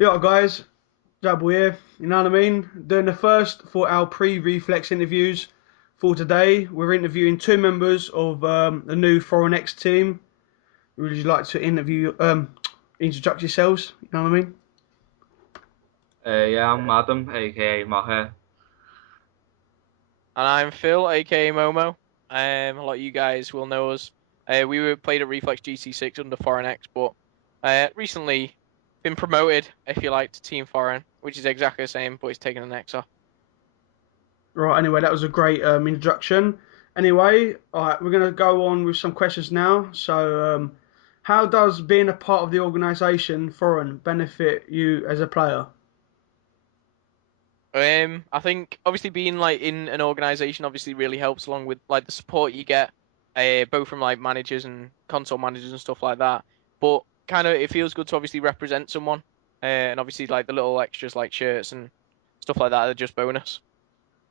Yeah, guys, Jabble here. You know what I mean? Doing the first for our pre-reflex interviews for today. We're interviewing two members of the new Foreign X team. Would you like to introduce yourselves? You know what I mean? Yeah, I'm Adam, aka Macca. And I'm Phil, aka Momo. A lot of you guys will know us. We were played at Reflex GC6 under Foreign X, but recently been promoted, if you like, to Team Foreign, which is exactly the same, but it's taken an X off. Right. Anyway, that was a great introduction. Anyway, all right, we're gonna go on with some questions now. So, how does being a part of the organisation Foreign benefit you as a player? I think obviously being like in an organization obviously really helps along with like the support you get, both from like managers and console managers and stuff like that. But kind of it feels good to obviously represent someone, and obviously like the little extras like shirts and stuff like that are just bonus.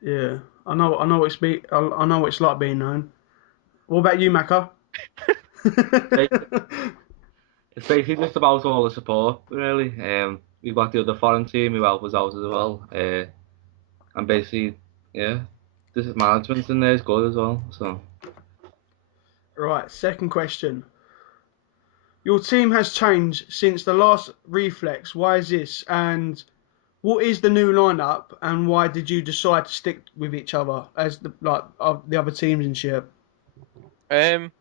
Yeah, I know I know what it's like being known. What about you, Macca? It's basically just about all the support, really. We've got the other foreign team who help us out as well. And basically, yeah, this is management in there is good as well. So, Right, second question. Your team has changed since the last Reflex. Why is this? And what is the new lineup? And why did you decide to stick with each other as the other teams and shit? Um,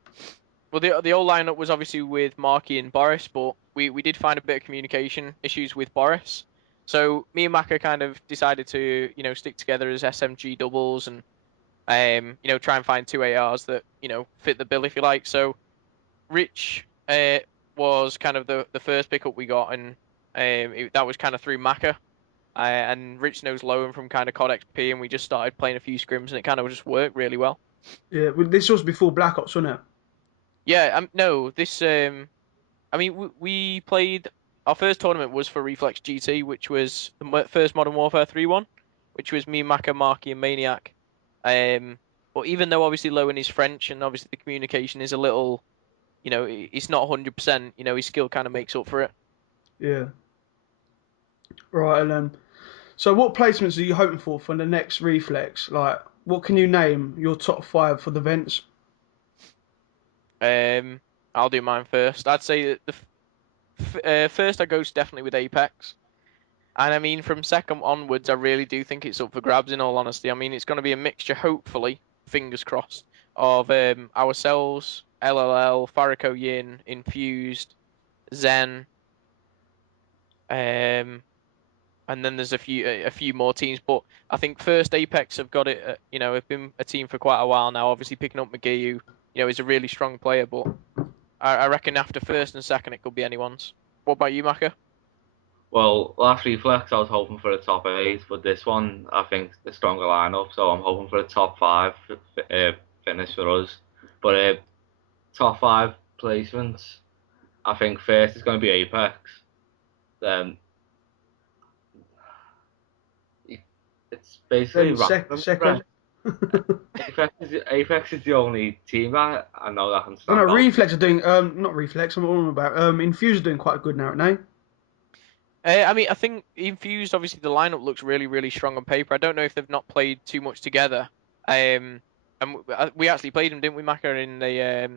well, the old lineup was obviously with Marky and Boris, but we did find a bit of communication issues with Boris. So me and Maka kind of decided to stick together as SMG doubles and try and find two ARs that fit the bill if you like. So Rich was kind of the first pickup we got, and that was kind of through Maka. And Rich knows Lowen from kind of COD XP, and we just started playing a few scrims, and it kind of just worked really well. Yeah, well, this was before Black Ops, wasn't it? Yeah, no, this I mean, we played our first tournament was for Reflex GT, which was the first Modern Warfare 3 one, which was me, Maka, Marky, and Maniac. But even though obviously Lowen is French and obviously the communication is a little, it's not 100%, his skill kind of makes up for it. Yeah. Right, and so what placements are you hoping for the next Reflex? Like, what can you name your top five for the vents? Um, I'll do mine first. I'd say that first I go definitely with Apex. And I mean, from second onwards, I really do think it's up for grabs, in all honesty. I mean, it's going to be a mixture, hopefully, fingers crossed, of ourselves, LLL, Farako Yin, Infused, Zen, um, and then there's a few more teams. But I think first Apex have got it, have been a team for quite a while now. Obviously, picking up McGee, who, is a really strong player, but I reckon after first and second, it could be anyone's. What about you, Maka? well, last reflex I was hoping for a top eight, but this one I think the stronger lineup, so I'm hoping for a top five finish for us. But top five placements, I think first is going to be Apex. Then it's basically Then random. second. Apex is the only team that I know that can Oh no, stand out. Reflex are doing not Reflex. I'm on about Infuse are doing quite good now, aren't they? I mean, I think Infused, obviously, the lineup looks really, really strong on paper. I don't know if they've not played too much together. And we actually played them, didn't we, Maka, in the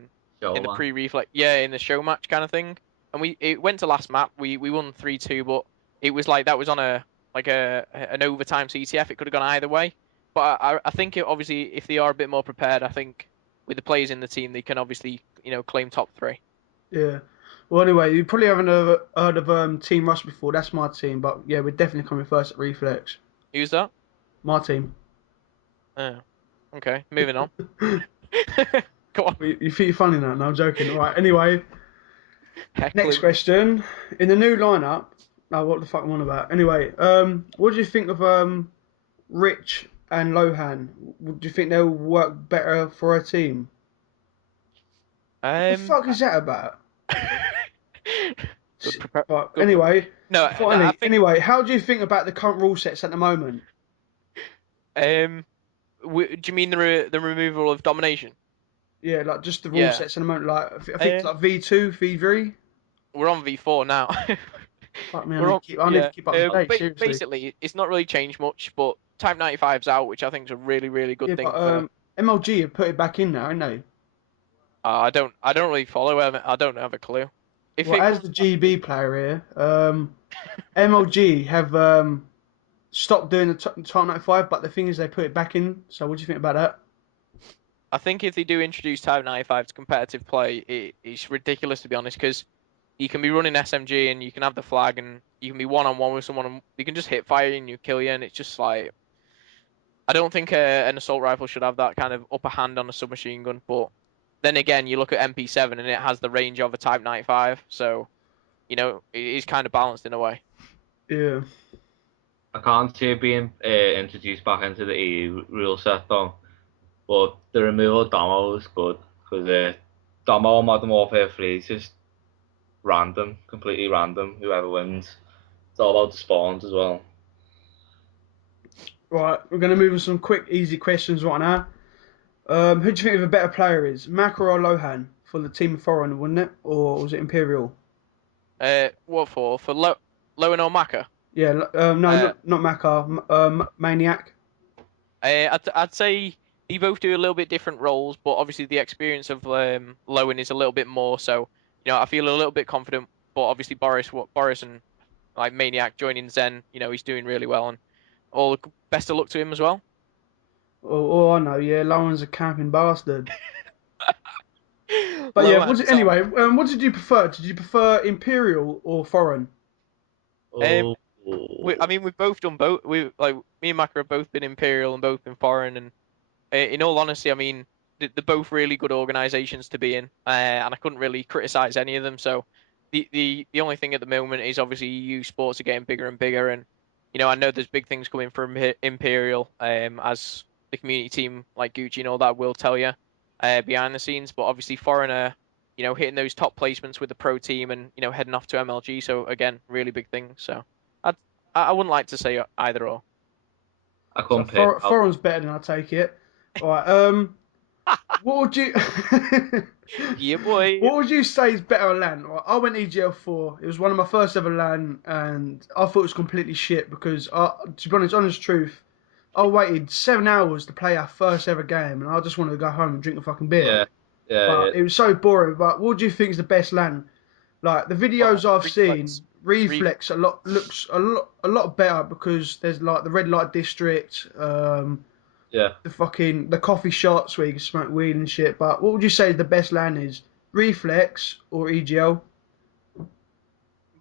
So, pre-reflex, yeah, in the show match kind of thing. And it went to last map. We won 3-2, but it was like that was on an overtime CTF. It could have gone either way. But I think obviously if they are a bit more prepared, I think with the players in the team, they can obviously claim top three. Yeah. Well, anyway, you probably haven't heard of Team Rush before. That's my team, but yeah, we're definitely coming first at Reflex. Who's that? My team. Oh, okay, moving on. Go on. You think you're funny now? No, I'm joking. All right. Anyway, next Heckling. question. In the new lineup, no, what the fuck am I on about? Anyway, what do you think of Rich and Lohan? Do you think they'll work better for a team? What the Um, fuck is that about? good, prepar- But good. anyway, No, I finally, think anyway, how do you think about the current rule sets at the moment? um, do you mean the removal of domination? Yeah, like just the rule Yeah. sets at the moment. Like I think it's Um, like V2, V3. we're on V4 now. Fuck me, I need to keep up to date, seriously. Basically, it's not really changed much, but Type 95's out, which I think is a really, really good Yeah, thing. but MLG have put it back in now, haven't they? I don't really follow it. I don't have a clue. If Well, it as comes the GB player here, MLG have stopped doing the Type 95, but the thing is they put it back in. So what do you think about that? I think if they do introduce Type 95 to competitive play, it's ridiculous to be honest, because you can be running SMG and you can have the flag and you can be one-on-one with someone and you can just hit fire and you kill you, and it's just like I don't think an assault rifle should have that kind of upper hand on a submachine gun. But then again, you look at MP7 and it has the range of a Type 95, so it is kind of balanced in a way. Yeah. I can't see it being introduced back into the EU rule set though. But the removal of Domo is good because Domo on Modern Warfare 3 is just random, completely random. Whoever wins, it's all about the spawns as well. Right, we're going to move on some quick, easy questions right now. Who do you think the better player is, Macca or Lohan for the team of Foreign, wouldn't it? Or was it Imperial? What for Lowen or Macca? Yeah, no, not Macca, Maniac. I'd say they both do a little bit different roles, but obviously the experience of Lowen is a little bit more. So I feel a little bit confident. But obviously Boris and like Maniac joining Zen, he's doing really well, and all the best of luck to him as well. Oh, I know, yeah, Lohan's a camping bastard. But yeah, Lowen, anyway, what did you prefer? Did you prefer Imperial or Foreign? Oh, we've both done both. Me and Macca have both been Imperial and both been Foreign, and in all honesty, I mean they're both really good organisations to be in, and I couldn't really criticise any of them. So the only thing at the moment is obviously EU sports are getting bigger and bigger, and I know there's big things coming from Imperial, as the community team like Gucci and all that will tell you behind the scenes, but obviously Foreigner. Hitting those top placements with the pro team and heading off to MLG. So again, really big thing. So I wouldn't like to say either or. I So couldn't pick. Foreign's better than I take it. All right. What would you? Yeah, boy. What would you say is better LAN? Right, I went EGL4. It was one of my first ever LAN, and I thought it was completely shit because, to be honest truth, I waited 7 hours to play our first ever game, and I just wanted to go home and drink a fucking beer. Yeah, yeah. But it was so boring. But what do you think is the best LAN? Like the videos I've seen, Reflex looks a lot better because there's like the red light district, Yeah. the coffee shops where you can smoke weed and shit. But what would you say the best LAN is, Reflex or EGL?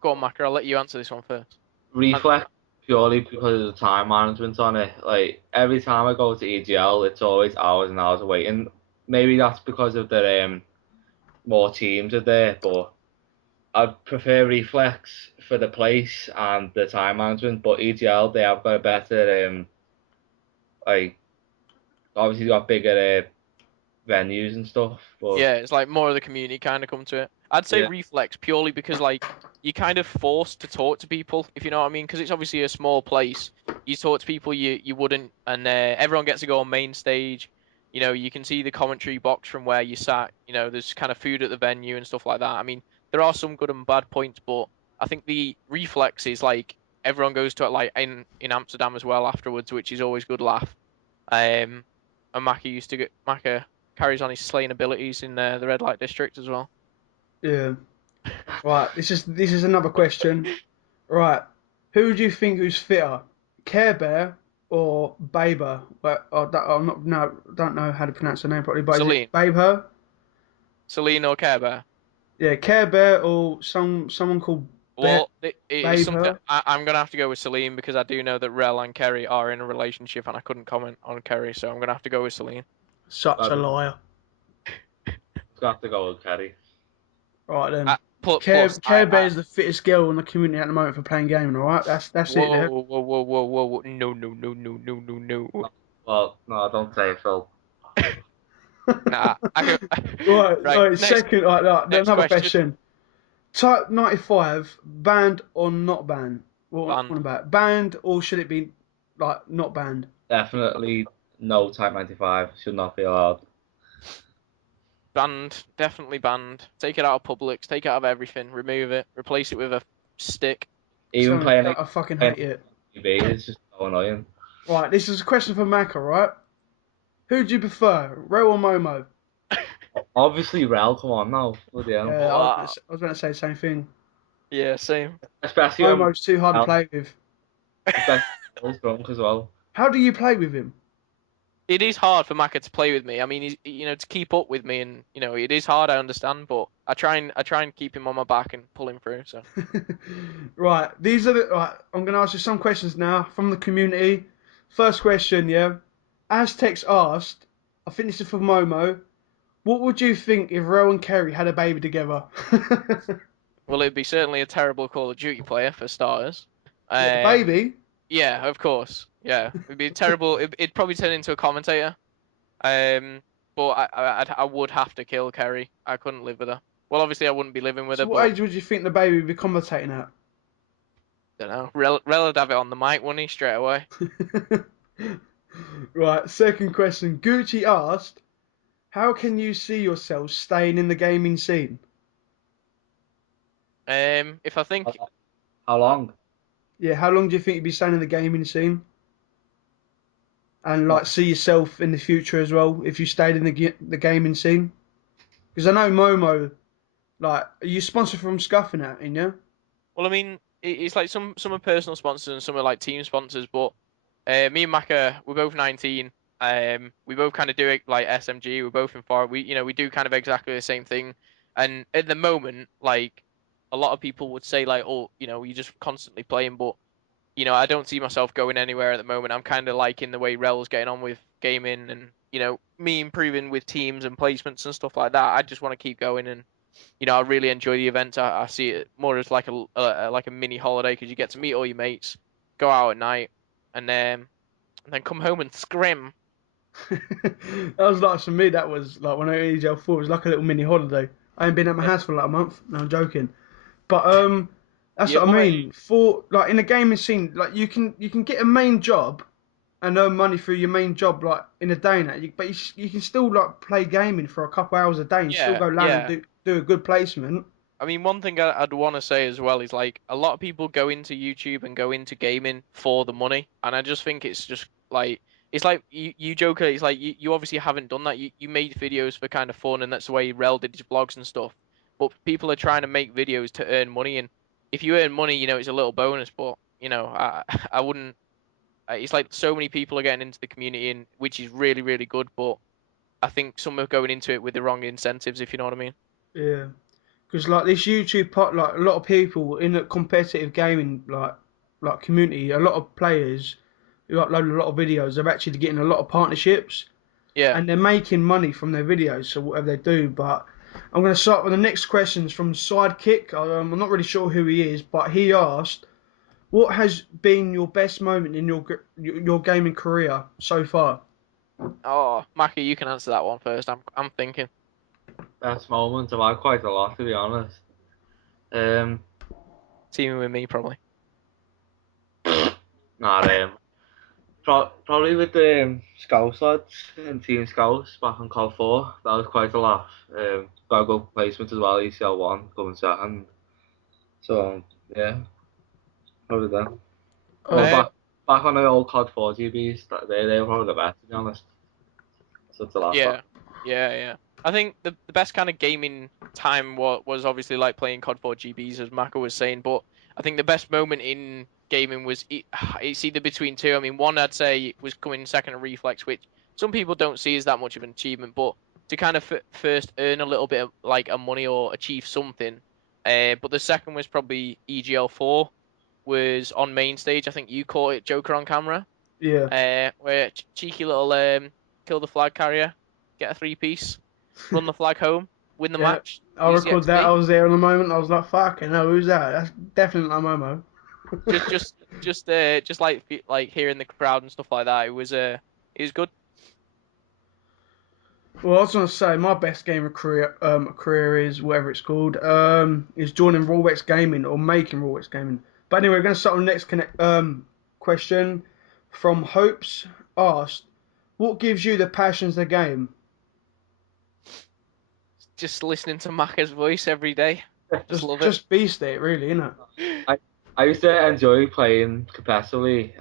Go on, Macca. I'll let you answer this one first. Reflex purely because of the time management on it. Like every time I go to EGL, it's always hours and hours of waiting. Maybe that's because of the more teams are there, but I'd prefer Reflex for the place and the time management. But EGL, they have got a better like obviously got bigger venues and stuff. But Yeah, it's like more of the community kind of come to it. I'd say yeah, Reflex purely because like you're kind of forced to talk to people, if you know what I mean, because it's obviously a small place. You talk to people you wouldn't, and everyone gets to go on main stage. You can see the commentary box from where you sat. There's kind of food at the venue and stuff like that. I mean, there are some good and bad points, but I think the Reflex is like everyone goes to it like in Amsterdam as well afterwards, which is always good laugh. And Macca carries on his slaying abilities in the red light district as well. Yeah. Right. This is another question. Right. Who do you think who's fitter, Care Bear or Baber? Well, don't know how to pronounce her name properly, but is Celine. it Baber? Celine or Care Bear? Yeah, Care Bear or someone called Well, it's something Baber. I'm gonna have to go with Celine because I do know that Rel and Kerry are in a relationship, and I couldn't comment on Kerry, so I'm gonna have to go with Celine. Such a I'd liar. have to go with Kerry. Right then. Plus, Care Bear is the fittest girl in the community at the moment for playing gaming. All right, that's it. whoa, There. whoa, no, no, no, no, no, no, no. Well, no, don't say it, Phil. Nah, Right. right. Second. Right, Next another question. question. Type 95 banned or not banned? What about banned or should it be like not banned? Definitely no Type 95 should not be allowed. Banned, definitely banned. Take it out of Publix, take it out of everything, remove it, replace it with a stick. Even Something playing that like I fucking hate it. GB is just so annoying. Right, this is a question for Macca, right? Who do you prefer, Rel or Momo? Obviously, Rel, come on now. Bloody hell. Yeah, Well, I was going to say the same thing. yeah, same. Especially when Momo's too hard to Rel, play with. especially when he's drunk as well. How do you play with him? It is hard for Macca to play with me. I mean, to keep up with me, and it is hard. I understand, but I try and keep him on my back and pull him through. So Right, these are the. Right, I'm going to ask you some questions now from the community. First question, yeah. Aztecs asked, I think this is for Momo. What would you think if Rel and Kerry had a baby together? well, it'd be certainly a terrible Call of Duty player for starters. What, the Um, baby? yeah, of course. Yeah, it'd be terrible. It'd probably turn into a commentator. Um, but I would have to kill Kerry. I couldn't live with her. Well, obviously I wouldn't be living with So her, what but age would you think the baby would be commentating at? I don't know. Rel would have it on the mic, wouldn't he, straight away? Right, second question. Gucci asked, how can you see yourself staying in the gaming scene? If I think How long? Yeah, how long do you think you'd be staying in the gaming scene? And like Well, see yourself in the future as well if you stayed in the gaming scene? Because I know Momo, like, are you sponsored from Scuffing Out, in yeah? Well, I mean, it's like some are personal sponsors and some are like team sponsors. But me and Macca, we're both 19. We both kind of do it like SMG. We're both in far. We do kind of exactly the same thing. And at the moment, like a lot of people would say, like, oh, you're just constantly playing. But I don't see myself going anywhere at the moment. I'm kind of liking the way Rel's getting on with gaming and me improving with teams and placements and stuff like that. I just want to keep going and I really enjoy the event. I see it more as like a mini holiday because you get to meet all your mates, go out at night, and then come home and scrim. That was like for me. That was like when I was EGL4. It was like a little mini holiday. I ain't been at my Yeah. house for like a month. No, I'm joking. But that's You're what I already, mean. For like in the gaming scene, like you can get a main job and earn money through your main job like in a day now. But you can still like play gaming for a couple hours a day and still yeah, go LAN and yeah. do a good placement. I mean, one thing I'd want to say as well is like a lot of people go into YouTube and go into gaming for the money, and I just think it's just like it's like you Joker. It's like you obviously haven't done that. You made videos for kind of fun, and that's the way Rel did his vlogs and stuff. But people are trying to make videos to earn money, and if you earn money, it's a little bonus. But I wouldn't. It's like so many people are getting into the community, and which is really really good. But I think some are going into it with the wrong incentives, if you know what I mean. Yeah. Because like this YouTube part, like a lot of people in the competitive gaming like community, a lot of players who upload a lot of videos, they're actually getting a lot of partnerships Yeah. and they're making money from their videos. So whatever they do, but I'm going to start with the next questions from Sidekick. I'm not really sure who he is, but he asked, "What has been your best moment in your gaming career so far?" Oh, Mackie, you can answer that one first. I'm thinking. best moment. I've had quite a lot, to be honest. Um, Teaming with me, probably. not probably with the Scouts lads in Team Scouts back on COD 4. That was quite a laugh. Got a good placement as well, ECL 1, coming second. So, yeah, probably that. But Oh, Um, back on the old COD 4 GBs, they were probably the best, to be honest. So to laugh at. yeah, yeah. I think the best kind of gaming time was obviously like playing COD 4 GBs, as Maka was saying. But I think the best moment in gaming was it's either between two. I mean, one I'd say was coming second at Reflex, which some people don't see as that much of an achievement, but to kind of first earn a little bit of like a money or achieve something. But the second was probably EGL4, was on main stage. I think you caught it, Joker, on camera. yeah. Where cheeky little kill the flag carrier, get a three-piece, run the flag home, win the Yeah, match, I use the record that. I XP. was there in the moment. I was like, "Fucking hell, who's that? That's definitely not Momo." Just like hearing the crowd and stuff like that. It was good. Well, I was gonna say my best gamer career is whatever it's called is joining Rawx Gaming or making Rawx Gaming. But anyway, we're gonna start on the next question from Hopes asked, "What gives you the passion to the game?" Just listening to Macca's voice every day. Just Just love it. just beast it, really, innit? I I used to enjoy playing competitively,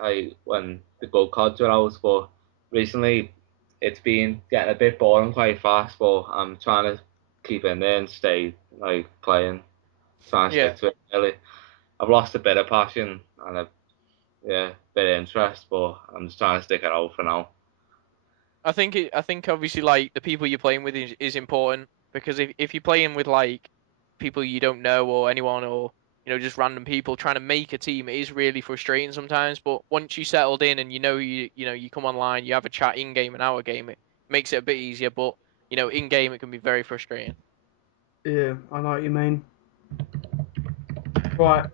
when the gold cards were out, but recently it's been getting a bit boring quite fast. But I'm trying to keep in there and stay playing, trying to Yeah. stick to it. Really, I've lost a bit of passion and a bit of interest, but I'm just trying to stick it out for now. I think obviously like the people you're playing with is important because if you're playing with like people you don't know or anyone or just random people trying to make a team, it is really frustrating sometimes. But once you settled in and you come online, you have a chat in game and out of game, it makes it a bit easier. But in game it can be very frustrating. Yeah, I know what you mean. Right,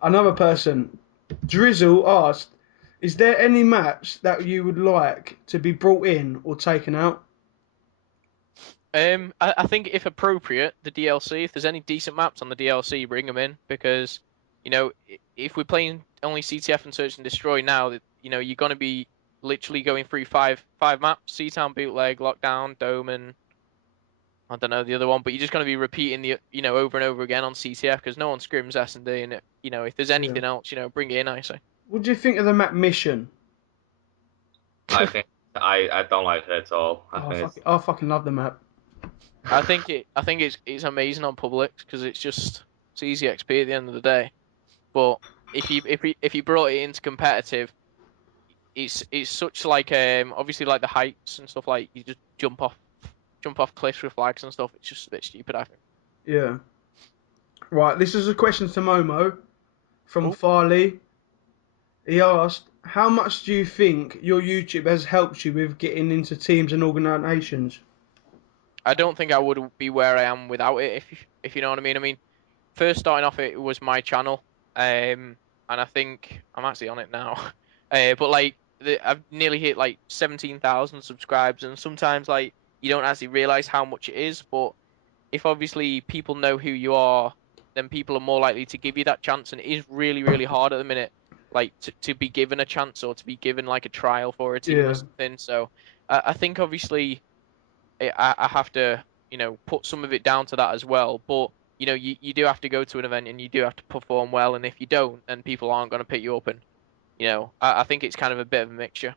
another person. Drizzle asked, is there any maps that you would like to be brought in or taken out? I think if appropriate, the DLC. If there's any decent maps on the DLC, bring them in because if we're playing only CTF and Search and Destroy now, that you're gonna be literally going through five maps: Seatown, Bootleg, Lockdown, Dome, and I don't know the other one. But you're just gonna be repeating the over and over again on CTF because no one scrims S&D, and if there's Yeah. anything else, bring it in. I say. What do you think of the map Mission? I think I don't like it at all. I Oh, think fuck it's it. I fucking love the map. I think it's amazing on Publix because it's easy XP at the end of the day. But if you brought it into competitive, it's such like obviously like the heights and stuff, like you just jump off cliffs with flags and stuff. It's just a bit stupid, I think. Yeah. Right, this is a question to Momo from Oh, Farley. He asked, how much do you think your YouTube has helped you with getting into teams and organisations? I don't think I would be where I am without it. If you know what I mean. I mean, first starting off, it was my channel, and I think I'm actually on it now. But like I've nearly hit like 17,000 subscribers, and sometimes like you don't actually realize how much it is, but if obviously people know who you are, then people are more likely to give you that chance. And it is really, really hard at the minute, like to be given a chance or to be given like a trial for a team or Yeah. something. So I think obviously I have to, put some of it down to that as well. But you do have to go to an event and you do have to perform well. And if you don't, then people aren't going to pick you up. And I think it's kind of a bit of a mixture.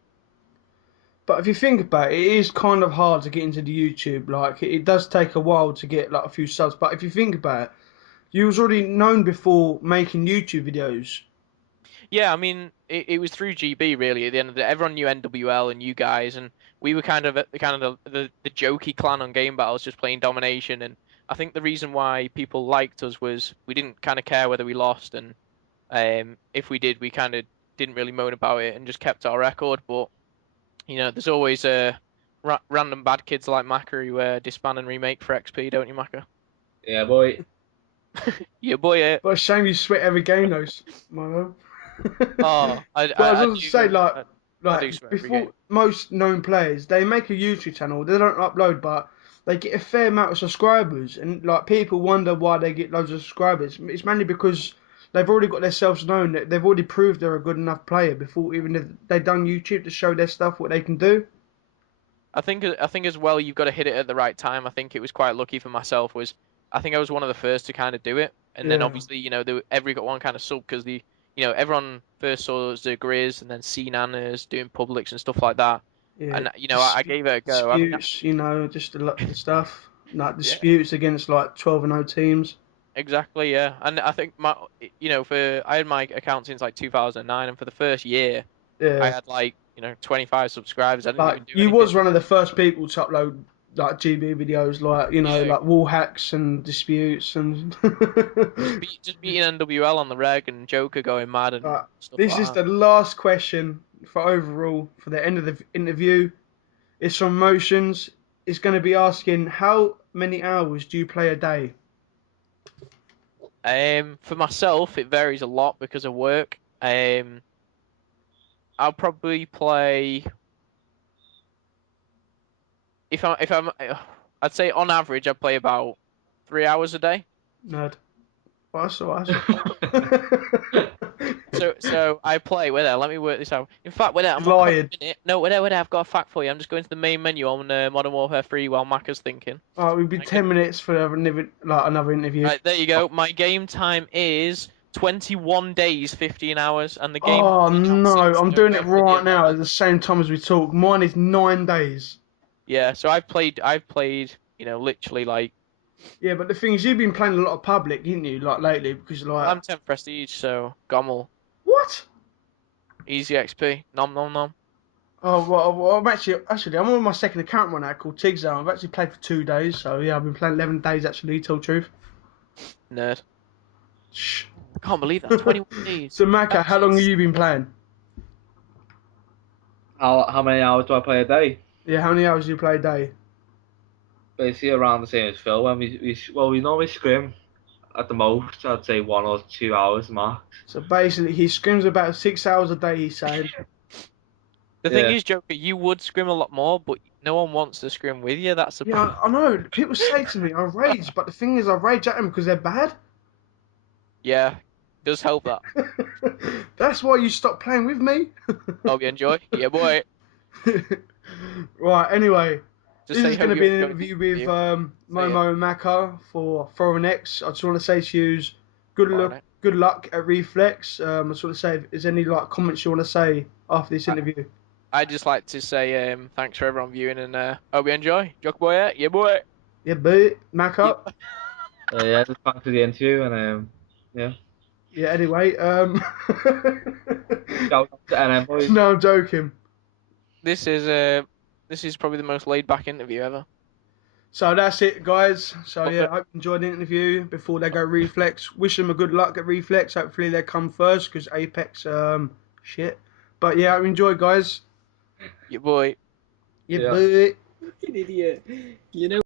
But if you think about it, it is kind of hard to get into the YouTube. Like, it does take a while to get like a few subs. But if you think about it, you was already known before making YouTube videos. Yeah, I mean, it was through GB really. At the end of the day, everyone knew NWL and you guys, and we were kind of the jokey clan on game battles, just playing domination. And I think the reason why people liked us was we didn't kind of care whether we lost, and if we did, we kind of didn't really moan about it and just kept our record. But there's always random bad kids like Macca who disband and remake for XP, don't you, Macca? yeah, boy. Yeah, boy. But it's a shame you sweat every game, though, Momo. Oh, But I was going to say, I do like swear every before, game. most known players they make a YouTube channel. They don't upload, but they get a fair amount of subscribers, and like people wonder why they get loads of subscribers. It's mainly because they've already got themselves known. That they've already proved they're a good enough player before even if they've done YouTube to show their stuff what they can do. I think as well you've got to hit it at the right time. I think it was quite lucky for myself. I think I was one of the first to kind of do it, and then Yeah, obviously every got one kind of sub because everyone first saw us the Grizz and then C Nanas doing Publix and stuff like that, yeah. and I gave it a go. I think Disputes, just a lot of stuff. Like yeah, disputes against like 12-0 teams. exactly, yeah, and I think I had my account since like 2009, and for the first year I Yeah. had like 25 subscribers. I didn't Like even do you anything. was one of the first people to upload like GB videos, like Yeah, like wall hacks and disputes and. just beating NWL on the reg and Joker going mad and But stuff this like is that. the last question for overall for the end of the interview. It's from Motions. It's going to be asking how many hours do you play a day? For myself, it varies a lot because of work. I'll probably play if I'm I'd say on average I play about 3 hours a day. Nerd. Well, that's all right. So I play. Wait there, let me work this out. In fact, wait there, I'm on COD Lying. a minute. No, wait there, I've got a fact for you. I'm just going to the main menu on Modern Warfare 3 while Macca's thinking. Alright, we'll be Okay. 10 minutes for another interview. Right, there you go. My game time is 21 days, 15 hours, and the game. Oh no, I'm doing it right Yeah, now at the same time as we talk. Mine is 9 days. Yeah, so I've played, literally like Yeah, but the thing is, you've been playing a lot of public, didn't you? Like lately, because like I'm 10th prestige, so Gommel, what? easy XP, nom nom nom. Oh well, I'm actually I'm on my second account right now called Tigzone. I've actually played for 2 days, so yeah, I've been playing 11 days actually. Tell the truth. Nerd. Shh. I can't believe that. 21 days. So Macca, how long have you been playing? How many hours do I play a day? Yeah, how many hours do you play a day? Basically around the same as Phil. When we normally scrim at the most. I'd say 1 or 2 hours max. So basically, he scrims about 6 hours a day. He's saying. The thing Yeah. is, Joker, you would scrim a lot more, but no one wants to scrim with you. That's the Yeah, problem. I know. People say to me, I rage, but the thing is, I rage at them because they're bad. Yeah, does help that. That's why you stopped playing with me. Hope you enjoy. Yeah, boy. Right, anyway, Just this say is going hope to you be an enjoyed the interview with interview. Momo and Macca for Foreign X. I just want to say to you, Foreign X. good luck at Reflex. I just want to say, is there any like comments you want to say after this interview? I'd just like to say thanks for everyone viewing and hope you enjoy. Joker boy, yeah, boy. Yeah, but Macca. Yep. Yeah, just back to the interview and yeah. Yeah, anyway, Shout out to NM boys. no, I'm joking. This is probably the most laid back interview ever. So that's it, guys. So Love yeah, it. I hope you enjoyed the interview. Before they go Reflex, wish them a good luck at Reflex. Hopefully they come first because Apex, shit. But yeah, I hope you enjoyed, guys. Yeah, boy. Yeah, Yeah. but. Fucking idiot. You know.